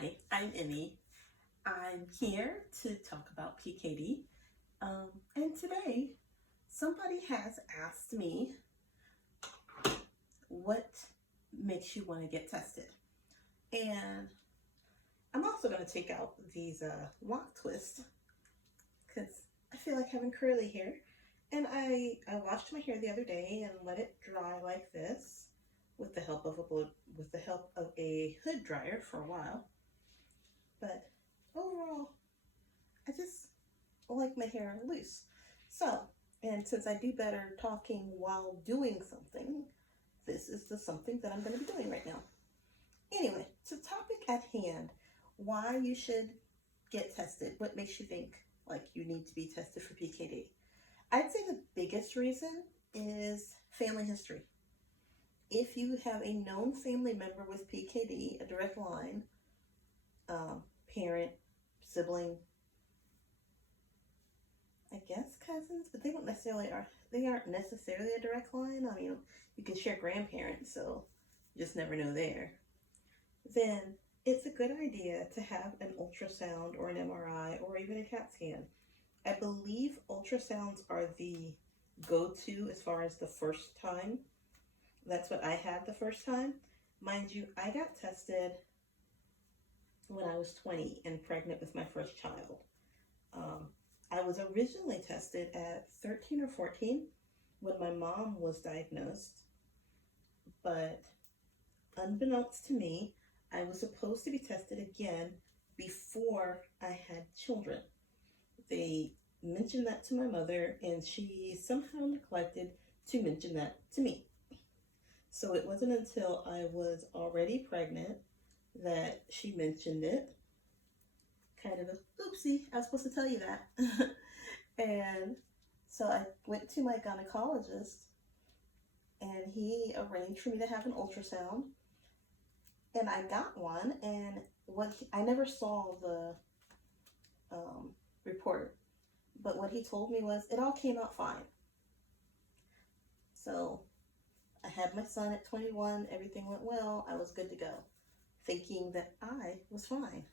Hi, I'm Emmie. I'm here to talk about PKD. And today, somebody has asked me what makes you want to get tested. And I'm also going to take out these lock twists because I feel like having curly hair. And I washed my hair the other day and let it dry like this with the help of a hood dryer for a while. But overall, I just like my hair loose. So, and since I do better talking while doing something, this is the something that I'm going to be doing right now. Anyway, to topic at hand, why you should get tested. What makes you think like you need to be tested for PKD? I'd say the biggest reason is family history. If you have a known family member with PKD, a direct line, parent, sibling, I guess cousins, but they aren't necessarily a direct line. I mean, you can share grandparents, so you just never know there. Then it's a good idea to have an ultrasound or an MRI or even a CAT scan. I believe ultrasounds are the go-to as far as the first time. That's what I had the first time. Mind you, I got tested when I was 20 and pregnant with my first child. I was originally tested at 13 or 14 when my mom was diagnosed, but unbeknownst to me, I was supposed to be tested again before I had children. They mentioned that to my mother, and she somehow neglected to mention that to me. So it wasn't until I was already pregnant that she mentioned it. Kind of a oopsie, I was supposed to tell you that. And so I went to my gynecologist and he arranged for me to have an ultrasound. And I got one, and I never saw the report, but what he told me was it all came out fine. So I had my son at 21, everything went well, I was good to go, thinking that I was fine.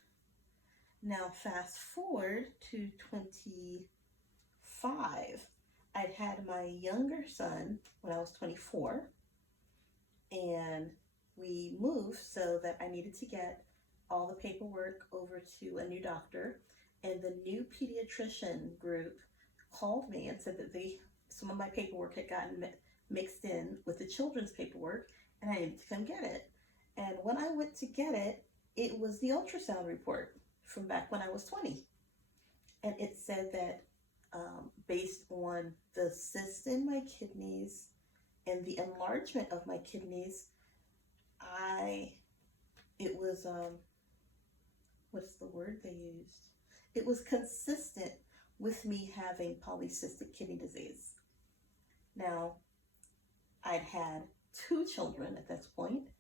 Now fast forward to 25. I'd had my younger son when I was 24, and we moved so that I needed to get all the paperwork over to a new doctor, and the new pediatrician group called me and said that some of my paperwork had gotten mixed in with the children's paperwork and I needed to come get it. And when I went to get it, it was the ultrasound report from back when I was 20. And it said that based on the cyst in my kidneys and the enlargement of my kidneys, it was, what's the word they used? It was consistent with me having polycystic kidney disease. Now, I'd had 2 children at this point.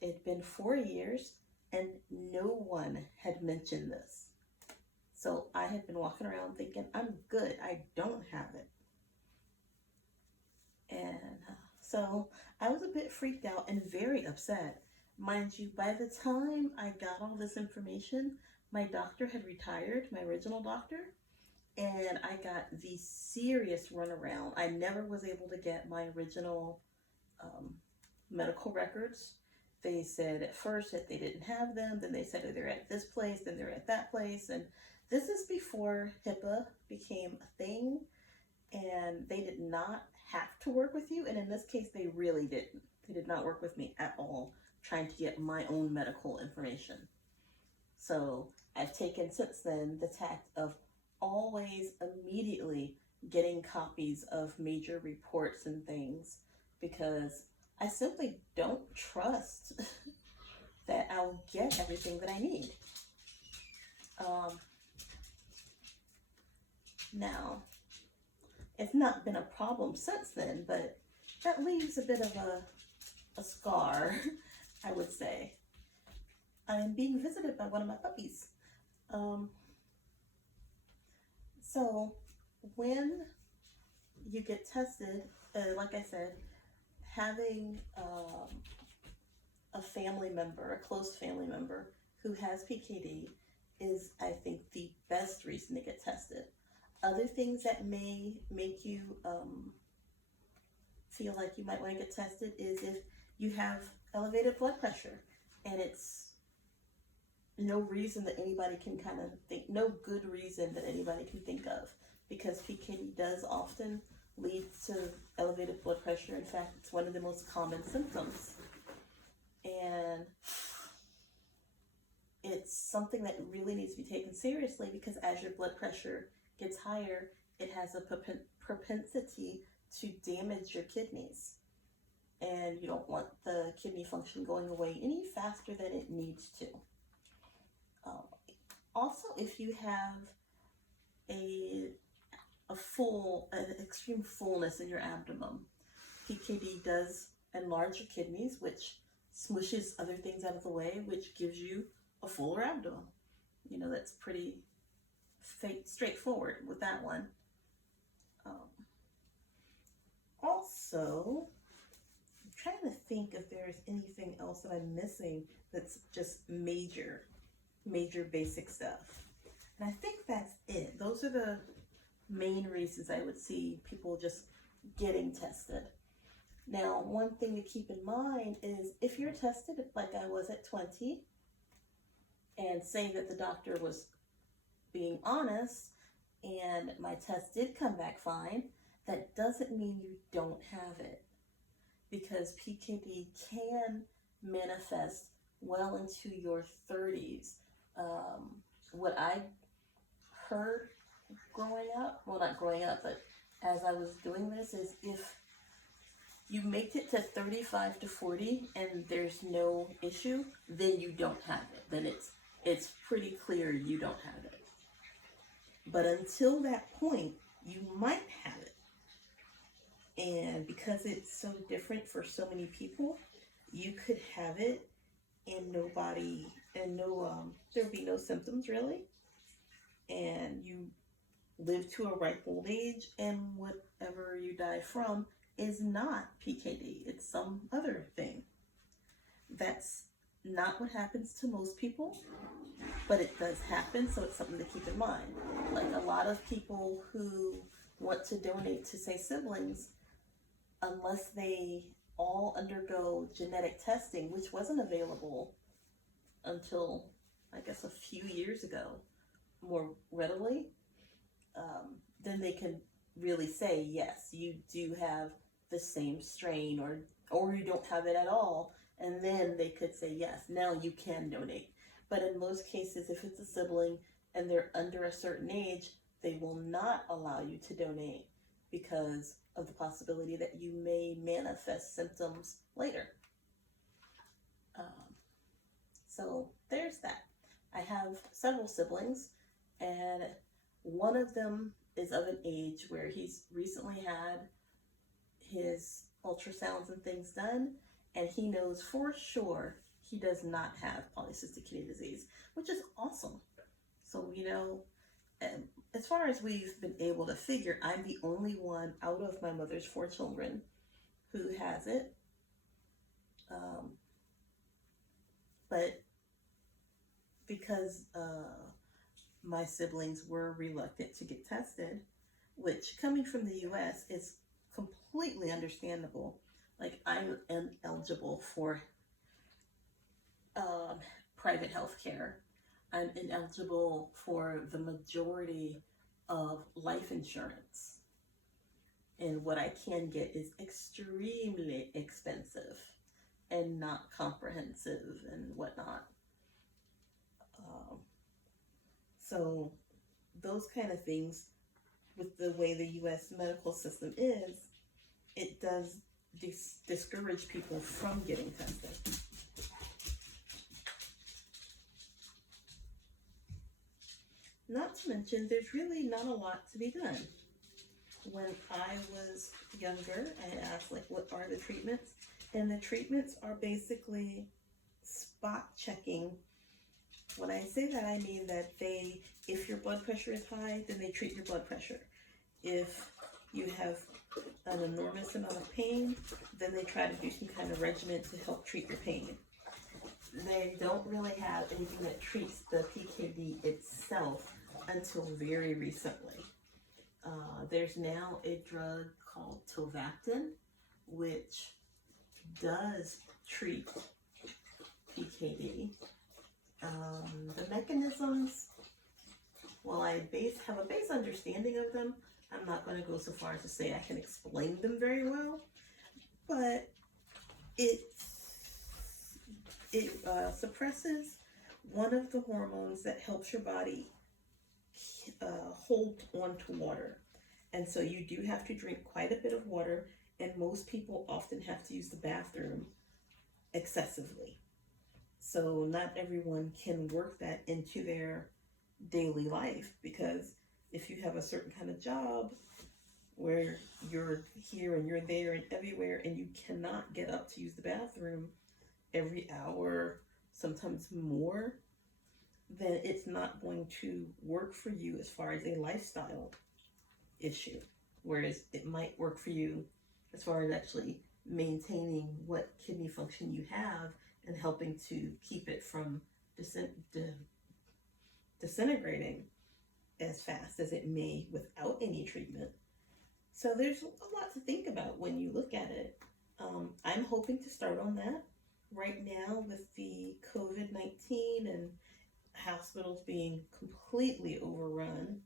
It'd been 4 years and no one had mentioned this. So I had been walking around thinking, I'm good, I don't have it. And so I was a bit freaked out and very upset. Mind you, by the time I got all this information, my doctor had retired, my original doctor, and I got the serious runaround. I never was able to get my original medical records. They said at first that they didn't have them, then they said that they're at this place, then they're at that place, and this is before HIPAA became a thing, and they did not have to work with you, and in this case, they really didn't. They did not work with me at all, trying to get my own medical information. So I've taken since then the tact of always immediately getting copies of major reports and things, because I simply don't trust that I'll get everything that I need. Now, it's not been a problem since then, but that leaves a bit of a scar, I would say. I'm being visited by one of my puppies. So when you get tested, like I said, having a family member, a close family member who has PKD is, I think, the best reason to get tested. Other things that may make you feel like you might want to get tested is if you have elevated blood pressure, and it's no reason that anybody can kind of think, no good reason that anybody can think of, because PKD does often lead to elevated blood pressure. In fact, it's one of the most common symptoms. And it's something that really needs to be taken seriously, because as your blood pressure gets higher, it has a propensity to damage your kidneys. And you don't want the kidney function going away any faster than it needs to. Also, if you have an extreme fullness in your abdomen, PKD does enlarge your kidneys, which smushes other things out of the way, which gives you a fuller abdomen. You know, that's pretty straightforward with that one. Also, I'm trying to think if there's anything else that I'm missing that's just major basic stuff. And I think that's it. Those are the main reasons I would see people just getting tested. Now, one thing to keep in mind is if you're tested like I was at 20, and say that the doctor was being honest and my test did come back fine, that doesn't mean you don't have it, because PKD can manifest well into your 30s. What I heard growing up, well, not growing up, but as I was doing this, is if you make it to 35 to 40 and there's no issue, then you don't have it. Then it's pretty clear you don't have it. But until that point, you might have it. And because it's so different for so many people, you could have it and there would be no symptoms really. And you live to a ripe old age, and whatever you die from is not PKD. It's some other thing. That's not what happens to most people, but it does happen, so it's something to keep in mind. Like a lot of people who want to donate to, say, siblings, unless they all undergo genetic testing, which wasn't available until, I guess, a few years ago, more readily, then they can really say, yes, you do have the same strain, or you don't have it at all, and then they could say, yes, now you can donate. But in most cases, if it's a sibling and they're under a certain age, they will not allow you to donate because of the possibility that you may manifest symptoms later. So there's that. I have several siblings, and one of them is of an age where he's recently had his ultrasounds and things done, and he knows for sure he does not have polycystic kidney disease, which is awesome. So, you know, as far as we've been able to figure, I'm the only one out of my mother's 4 children who has it. But because my siblings were reluctant to get tested, which coming from the US is completely understandable. Like, I'm ineligible for private health care. I'm ineligible for the majority of life insurance. And what I can get is extremely expensive and not comprehensive and whatnot. So those kind of things, with the way the U.S. medical system is, it does discourage people from getting tested. Not to mention, there's really not a lot to be done. When I was younger, I asked, like, what are the treatments? And the treatments are basically spot checking. When I say that, I mean that if your blood pressure is high, then they treat your blood pressure. If you have an enormous amount of pain, then they try to do some kind of regimen to help treat your pain. they don't really have anything that treats the PKD itself until very recently. There's now a drug called Tolvaptan, which does treat PKD. The mechanisms, while I have a base understanding of them, I'm not going to go so far as to say I can explain them very well, but it suppresses one of the hormones that helps your body hold on to water. And so you do have to drink quite a bit of water, and most people often have to use the bathroom excessively. So not everyone can work that into their daily life, because if you have a certain kind of job where you're here and you're there and everywhere and you cannot get up to use the bathroom every hour, sometimes more, then it's not going to work for you as far as a lifestyle issue. Whereas it might work for you as far as actually maintaining what kidney function you have and helping to keep it from disintegrating as fast as it may without any treatment. So there's a lot to think about when you look at it. I'm hoping to start on that right now with the COVID-19 and hospitals being completely overrun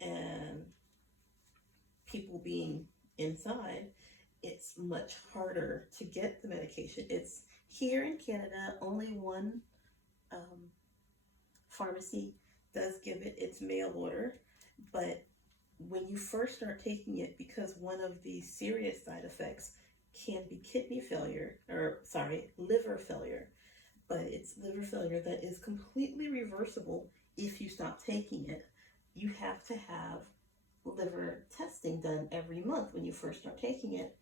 and people being inside. It's much harder to get the medication. It's here in Canada, only one pharmacy does give it its mail order, but when you first start taking it, because one of the serious side effects can be liver failure, but it's liver failure that is completely reversible if you stop taking it. You have to have liver testing done every month when you first start taking it,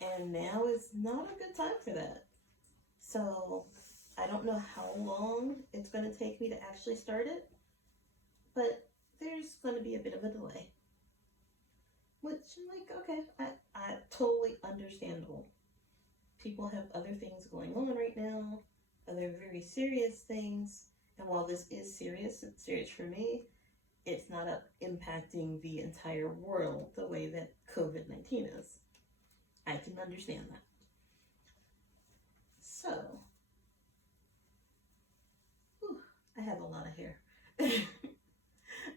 and now is not a good time for that. So I don't know how long it's going to take me to actually start it, but there's going to be a bit of a delay, which okay, I totally understandable. People have other things going on right now, other very serious things, and while this is serious, it's serious for me, it's not impacting the entire world the way that COVID-19 is. I can understand that. So, I have a lot of hair.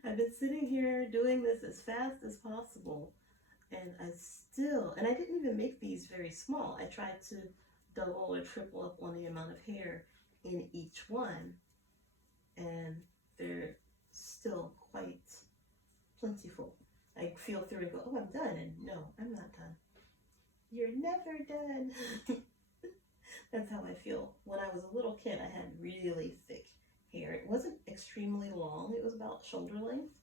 I've been sitting here doing this as fast as possible, and I didn't even make these very small. I tried to double or triple up on the amount of hair in each one, and they're still quite plentiful. I feel through and go, oh, I'm done, and no, I'm not done. You're never done. That's how I feel. When I was a little kid, I had really thick hair. It wasn't extremely long. It was about shoulder length.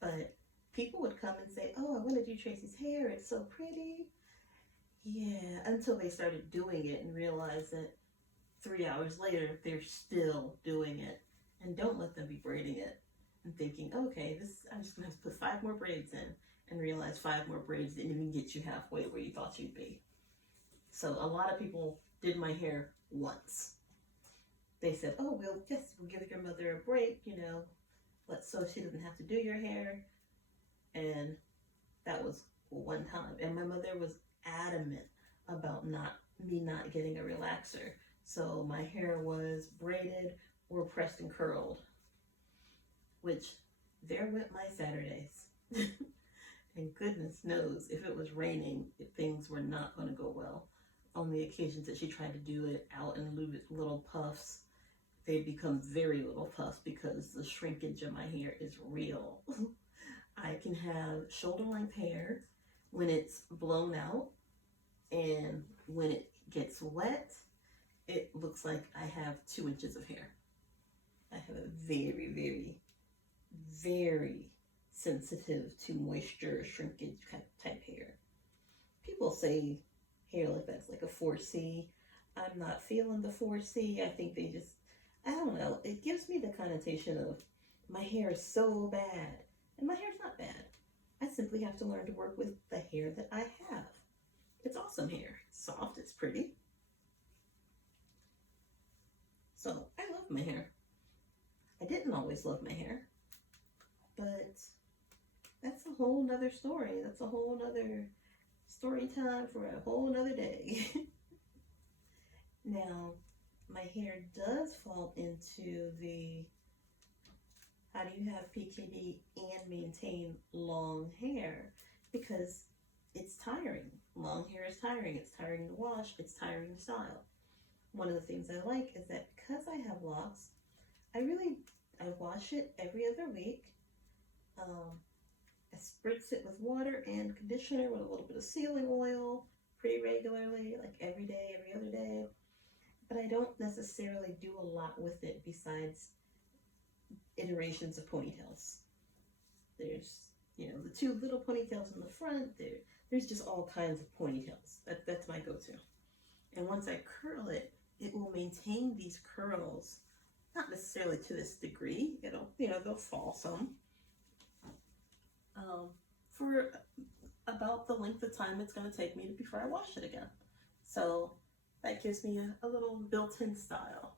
But people would come and say, oh, I want to do Tracy's hair. It's so pretty. Yeah, until they started doing it and realized that 3 hours later, they're still doing it. And don't let them be braiding it and thinking, okay, I'm just going to have to put 5 more braids in, and realize 5 more braids didn't even get you halfway where you thought you'd be. So a lot of people did my hair once. They said, oh, we'll give your mother a break, so she doesn't have to do your hair. And that was one time. And my mother was adamant about me not getting a relaxer. So my hair was braided or pressed and curled, which there went my Saturdays. And goodness knows if it was raining, things were not going to go well. On the occasions that she tried to do it out in little puffs, they become very little puffs because the shrinkage of my hair is real. I can have shoulder length hair when it's blown out, and when it gets wet, it looks like I have 2 inches of hair. I have a very, very, very sensitive to moisture shrinkage type hair. People say hair like that's like a 4C. I'm not feeling the 4C. I think they just, I don't know. It gives me the connotation of my hair is so bad. And my hair's not bad. I simply have to learn to work with the hair that I have. It's awesome hair. It's soft. It's pretty. So I love my hair. I didn't always love my hair, but that's a whole nother story. That's a whole nother story time for a whole nother day. Now, my hair does fall into the how do you have PKD and maintain long hair? Because it's tiring. Long hair is tiring. It's tiring to wash. It's tiring to style. One of the things I like is that because I have locks, I wash it every other week. I spritz it with water and conditioner with a little bit of sealing oil pretty regularly, like every day, every other day. But I don't necessarily do a lot with it besides iterations of ponytails. There's, the two little ponytails in the front. There's just all kinds of ponytails. That's my go-to. And once I curl it, it will maintain these curls, not necessarily to this degree. They'll fall some. For about the length of time it's going to take me before I wash it again. So that gives me a little built-in style.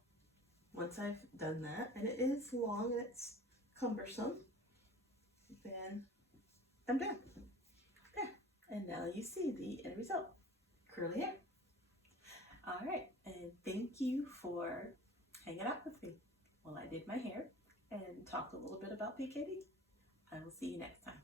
Once I've done that, and it is long and it's cumbersome, then I'm done. There. And now you see the end result. Curly hair. All right, and thank you for hanging out with me while I did my hair and talked a little bit about PKD. I will see you next time.